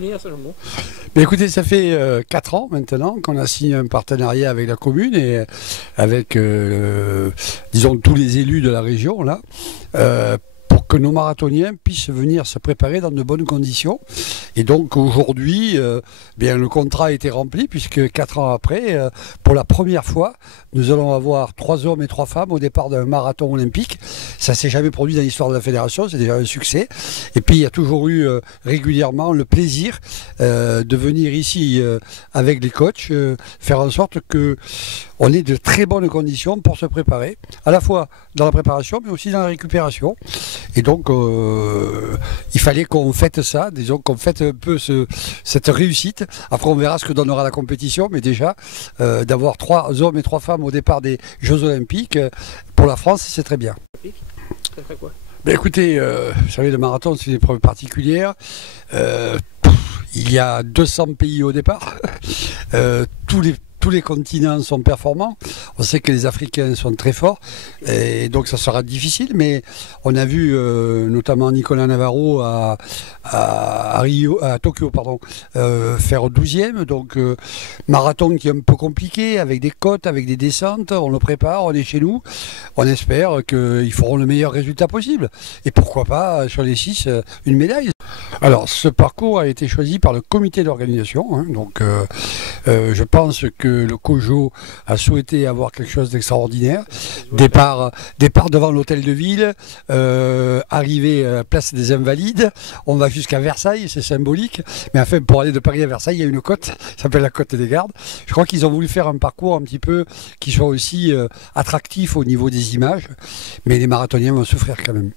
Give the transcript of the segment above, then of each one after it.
souvenirs, ça, bon. Mais écoutez, ça fait 4 ans maintenant qu'on a signé un partenariat avec la commune et avec, disons, tous les élus de la région, là, pour que nos marathoniens puissent venir se préparer dans de bonnes conditions. Et donc aujourd'hui, bien, le contrat a été rempli puisque 4 ans après, pour la première fois, nous allons avoir 3 hommes et 3 femmes au départ d'un marathon olympique. Ça ne s'est jamais produit dans l'histoire de la fédération, c'est déjà un succès. Et puis il y a toujours eu régulièrement le plaisir de venir ici avec les coachs, faire en sorte que on ait de très bonnes conditions pour se préparer, à la fois dans la préparation mais aussi dans la récupération. Et donc il fallait qu'on fête ça, disons qu'on fête un peu cette réussite. Après on verra ce que donnera la compétition, mais déjà d'avoir 3 hommes et 3 femmes au départ des Jeux Olympiques, pour la France c'est très bien. Ça ferait quoi? Ben écoutez, vous savez, le marathon c'est une épreuve particulière. Il y a 200 pays au départ. Tous les continents sont performants. On sait que les Africains sont très forts et donc ça sera difficile, mais on a vu notamment Nicolas Navarro à Tokyo, pardon, faire 12e. Donc marathon qui est un peu compliqué, avec des côtes, avec des descentes. On le prépare, on est chez nous. On espère qu'ils feront le meilleur résultat possible. Et pourquoi pas, sur les 6, une médaille. Alors ce parcours a été choisi par le comité d'organisation, hein, donc je pense que le COJO a souhaité avoir quelque chose d'extraordinaire. Départ devant l'hôtel de ville, arrivée à la place des Invalides, on va jusqu'à Versailles, c'est symbolique, mais enfin pour aller de Paris à Versailles, il y a une côte, ça s'appelle la côte des Gardes. Je crois qu'ils ont voulu faire un parcours un petit peu qui soit aussi attractif au niveau des images, mais les marathoniens vont souffrir quand même.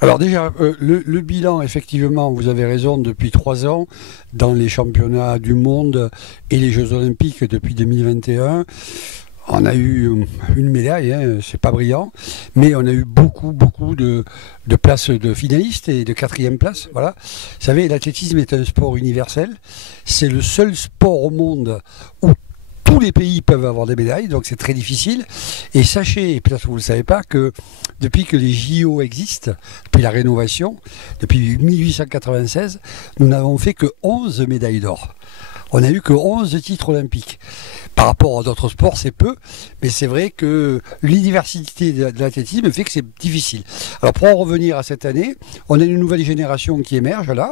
Alors déjà, le bilan, effectivement, vous avez raison, depuis 3 ans, dans les championnats du monde et les Jeux Olympiques depuis 2021, on a eu une médaille, hein, c'est pas brillant, mais on a eu beaucoup de places de finalistes et de 4e place. Voilà. Vous savez, l'athlétisme est un sport universel, c'est le seul sport au monde où tous les pays peuvent avoir des médailles, donc c'est très difficile. Et sachez, et peut-être que vous ne le savez pas, que depuis que les JO existent, depuis la rénovation, depuis 1896, nous n'avons fait que 11 médailles d'or. On n'a eu que 11 titres olympiques. Par rapport à d'autres sports, c'est peu, mais c'est vrai que l'université de l'athlétisme fait que c'est difficile. Alors pour en revenir à cette année, on a une nouvelle génération qui émerge là.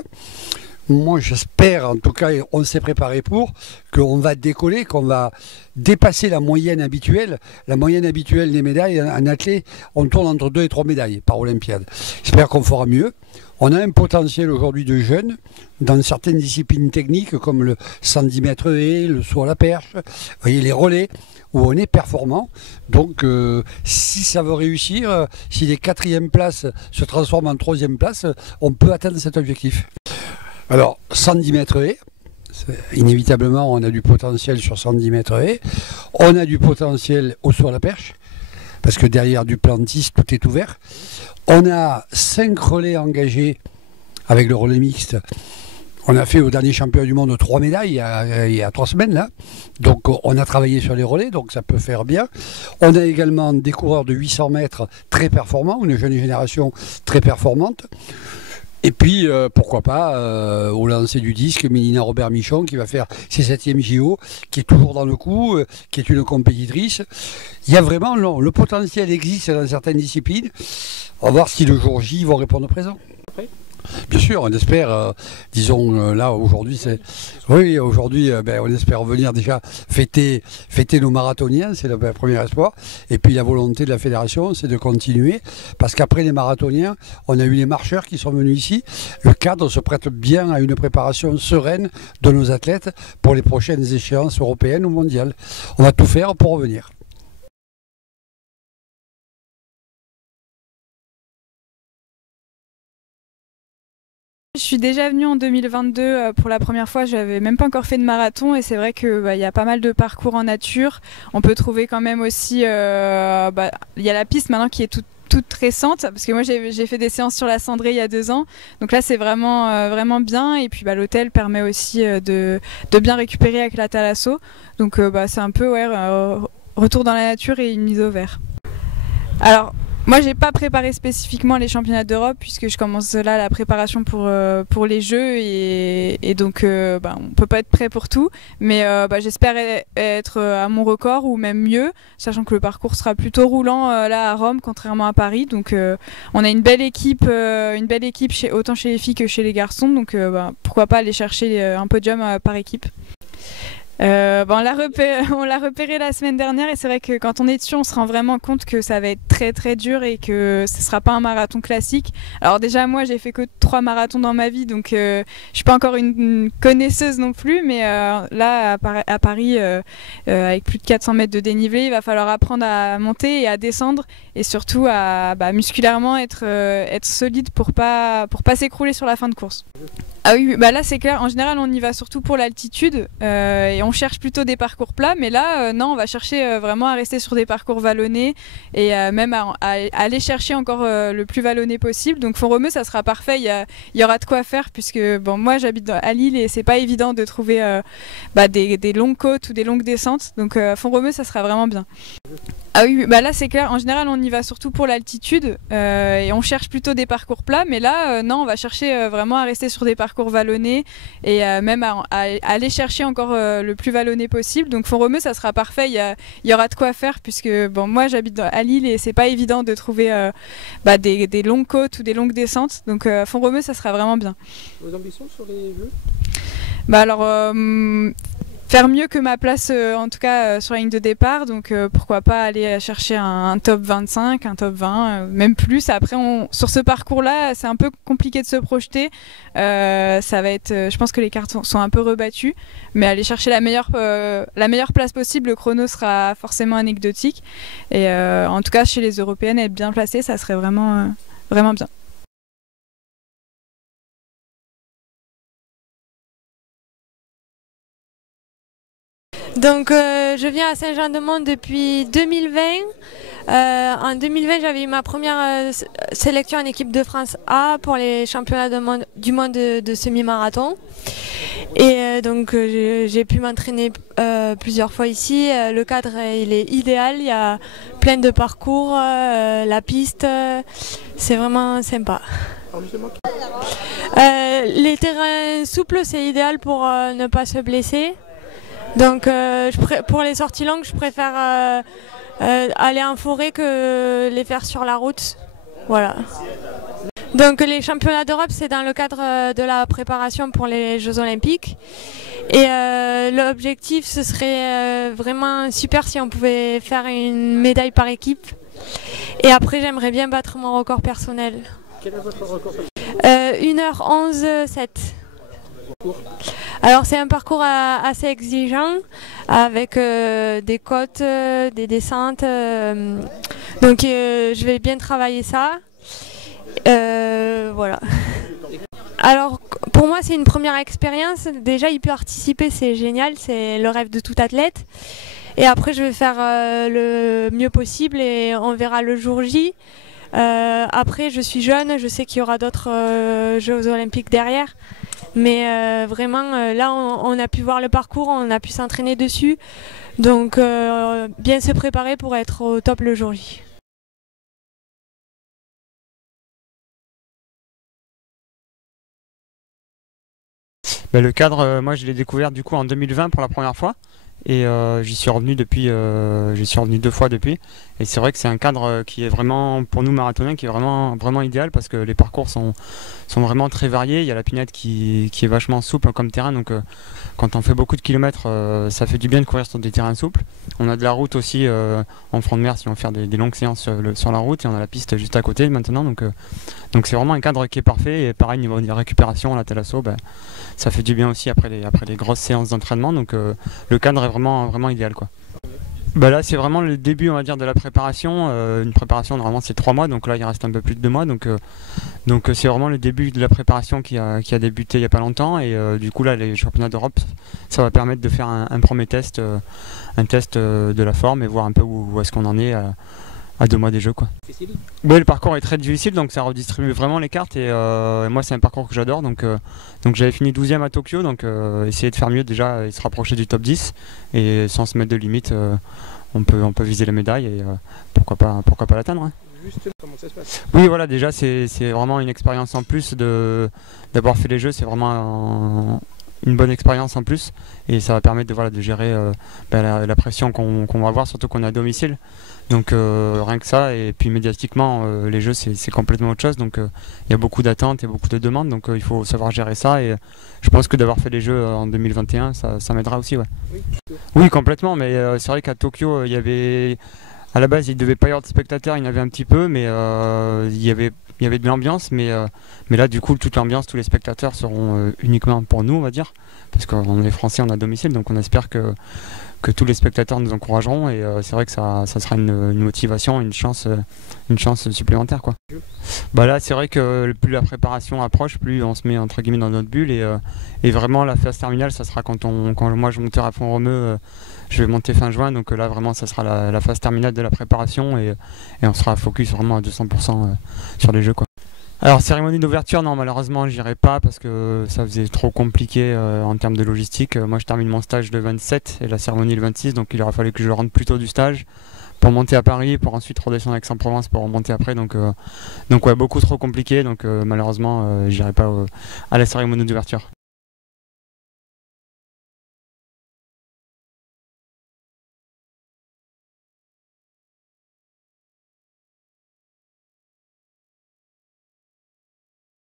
Moi j'espère, en tout cas on s'est préparé pour, qu'on va décoller, qu'on va dépasser la moyenne habituelle. La moyenne habituelle des médailles en athlète, on tourne entre 2 et 3 médailles par Olympiade. J'espère qu'on fera mieux. On a un potentiel aujourd'hui de jeunes dans certaines disciplines techniques comme le 110 mètres haies, le saut à la perche, vous voyez, les relais, où on est performant. Donc si ça veut réussir, si les 4e places se transforment en 3e place, on peut atteindre cet objectif. Alors, 110 mètres haies, inévitablement on a du potentiel sur 110 mètres haies, on a du potentiel au saut à la perche, parce que derrière Duplantis tout est ouvert. On a 5 relais engagés avec le relais mixte. On a fait au dernier championnat du monde 3 médailles il y a 3 semaines là. Donc on a travaillé sur les relais, donc ça peut faire bien. On a également des coureurs de 800 mètres très performants, une jeune génération très performante. Et puis, pourquoi pas, au lancer du disque, Mélina Robert-Michon qui va faire ses 7e JO, qui est toujours dans le coup, qui est une compétitrice. Il y a vraiment, non, le potentiel existe dans certaines disciplines. On va voir si le jour J, ils vont répondre présent. Bien sûr, on espère, disons, là, aujourd'hui, c'est... Oui, aujourd'hui, on espère venir déjà fêter nos marathoniens, c'est le premier espoir. Et puis la volonté de la fédération, c'est de continuer, parce qu'après les marathoniens, on a eu les marcheurs qui sont venus ici. Le cadre se prête bien à une préparation sereine de nos athlètes pour les prochaines échéances européennes ou mondiales. On va tout faire pour revenir. Je suis déjà venue en 2022 pour la première fois, je n'avais même pas encore fait de marathon et c'est vrai qu'il y a pas mal de parcours en nature. On peut trouver quand même aussi, il y a la piste maintenant qui est toute récente, parce que moi j'ai fait des séances sur la Cendrée il y a 2 ans, donc là c'est vraiment bien, et puis l'hôtel permet aussi de bien récupérer avec la thalasso, donc c'est un peu retour dans la nature et une mise au vert. Alors Moi, j'ai pas préparé spécifiquement les championnats d'Europe puisque je commence là la préparation pour les Jeux et donc on peut pas être prêt pour tout. Mais j'espère être à mon record ou même mieux, sachant que le parcours sera plutôt roulant là à Rome, contrairement à Paris. Donc on a une belle équipe autant chez les filles que chez les garçons. Donc pourquoi pas aller chercher un podium par équipe. On l'a repéré la semaine dernière et c'est vrai que quand on est dessus, on se rend vraiment compte que ça va être très très dur et que ce sera pas un marathon classique. Alors déjà moi j'ai fait que 3 marathons dans ma vie donc je suis pas encore une connaisseuse non plus mais là à Paris avec plus de 400 mètres de dénivelé, il va falloir apprendre à monter et à descendre et surtout à musculairement être solide pour pas s'écrouler sur la fin de course. Ah oui, là c'est clair, en général on y va surtout pour l'altitude et on cherche plutôt des parcours plats, mais là non, on va chercher vraiment à rester sur des parcours vallonnés et même à aller chercher encore le plus vallonné possible. Donc Font-Romeu ça sera parfait, il y aura de quoi faire puisque moi j'habite à Lille et c'est pas évident de trouver des longues côtes ou des longues descentes, donc Font-Romeu ça sera vraiment bien. Ah oui, là c'est clair, en général on y va surtout pour l'altitude et on cherche plutôt des parcours plats, mais là non, on va chercher vraiment à rester sur des parcours vallonnés et même à aller chercher encore le plus vallonné possible. Donc Font-Romeu ça sera parfait, il y aura de quoi faire puisque moi j'habite à Lille et c'est pas évident de trouver des longues côtes ou des longues descentes, donc Font-Romeu ça sera vraiment bien. Vos ambitions sur les Jeux ? Faire mieux que ma place, en tout cas sur la ligne de départ, donc pourquoi pas aller chercher un top 25, un top 20, même plus. Après, sur ce parcours-là, c'est un peu compliqué de se projeter. Ça va être, je pense que les cartes sont un peu rebattues, mais aller chercher la meilleure place possible, le chrono sera forcément anecdotique. Et en tout cas, chez les Européennes, être bien placée, ça serait vraiment, vraiment bien. Donc je viens à Saint-Jean-de-Mont depuis 2020. En 2020 j'avais eu ma première sélection en équipe de France A pour les championnats du monde de semi-marathon. Et donc j'ai pu m'entraîner plusieurs fois ici. Le cadre il est idéal, il y a plein de parcours, la piste, c'est vraiment sympa. Les terrains souples c'est idéal pour ne pas se blesser. Donc pour les sorties longues, je préfère aller en forêt que les faire sur la route. Voilà. Donc les championnats d'Europe, c'est dans le cadre de la préparation pour les Jeux Olympiques. Et l'objectif, ce serait vraiment super si on pouvait faire une médaille par équipe. Et après, j'aimerais bien battre mon record personnel. Quel est votre record ? 1h11,7. Alors c'est un parcours assez exigeant avec des côtes, des descentes, donc je vais bien travailler ça. Voilà. Alors pour moi c'est une première expérience, déjà y participer c'est génial, c'est le rêve de tout athlète. Et après je vais faire le mieux possible et on verra le jour J. Après je suis jeune, je sais qu'il y aura d'autres Jeux Olympiques derrière. Mais vraiment, là, on a pu voir le parcours, on a pu s'entraîner dessus. Donc, bien se préparer pour être au top le jour J. Le cadre, moi, je l'ai découvert du coup en 2020 pour la première fois. Et j'y suis revenu depuis, j'y suis revenu 2 fois depuis. Et c'est vrai que c'est un cadre qui est vraiment, pour nous marathoniens, qui est vraiment, vraiment idéal parce que les parcours sont vraiment très variés. Il y a la pinette qui est vachement souple comme terrain, donc quand on fait beaucoup de kilomètres, ça fait du bien de courir sur des terrains souples. On a de la route aussi en front de mer si on veut faire des longues séances sur la route, et on a la piste juste à côté maintenant. Donc c'est vraiment un cadre qui est parfait. Et pareil, niveau de la récupération, la thalasso, ça fait du bien aussi après les grosses séances d'entraînement. Donc le cadre est vraiment, vraiment idéal, quoi. Là c'est vraiment le début, on va dire, de la préparation. Une préparation normalement c'est 3 mois, donc là il reste un peu plus de 2 mois, donc c'est vraiment le début de la préparation qui a débuté il n'y a pas longtemps. Et du coup là les championnats d'Europe, ça va permettre de faire un premier test, un test de la forme et voir un peu où est-ce qu'on en est à 2 mois des Jeux, quoi. Oui, le parcours est très difficile, donc ça redistribue vraiment les cartes et moi c'est un parcours que j'adore, donc j'avais fini 12e à Tokyo, donc essayer de faire mieux déjà et se rapprocher du top 10 et sans se mettre de limite, on peut viser la médaille et pourquoi pas l'atteindre, hein. juste comment ça se passe. Oui, voilà, déjà c'est vraiment une expérience en plus d'avoir fait les Jeux, c'est vraiment une bonne expérience en plus et ça va permettre de, voilà, de gérer la pression qu'on va avoir, surtout qu'on est à domicile. Donc rien que ça, et puis médiatiquement les Jeux c'est complètement autre chose, donc il y a beaucoup d'attentes et beaucoup de demandes, donc il faut savoir gérer ça et je pense que d'avoir fait les Jeux en 2021 ça m'aidera aussi. Ouais. Oui, complètement, mais c'est vrai qu'à Tokyo il y avait... À la base, il ne devait pas y avoir de spectateurs, il y en avait un petit peu, mais il y avait de l'ambiance. Mais là, du coup, toute l'ambiance, tous les spectateurs seront uniquement pour nous, on va dire. Parce qu'on est français, on est à domicile, donc on espère que tous les spectateurs nous encourageront. Et c'est vrai que ça sera une motivation, une chance supplémentaire, quoi. Bah là, c'est vrai que plus la préparation approche, plus on se met entre guillemets dans notre bulle. Et vraiment, la phase terminale, ça sera quand moi je monterai à Font-Romeu. Je vais monter fin juin, donc là vraiment ça sera la phase terminale de la préparation et on sera focus vraiment à 200% sur les Jeux, quoi. Alors cérémonie d'ouverture, non, malheureusement j'irai pas parce que ça faisait trop compliqué en termes de logistique. Moi je termine mon stage le 27 et la cérémonie le 26, donc il aurait fallu que je rentre plus tôt du stage pour monter à Paris, pour ensuite redescendre à Aix-en-Provence pour remonter après, donc ouais, beaucoup trop compliqué, donc malheureusement j'irai pas à la cérémonie d'ouverture.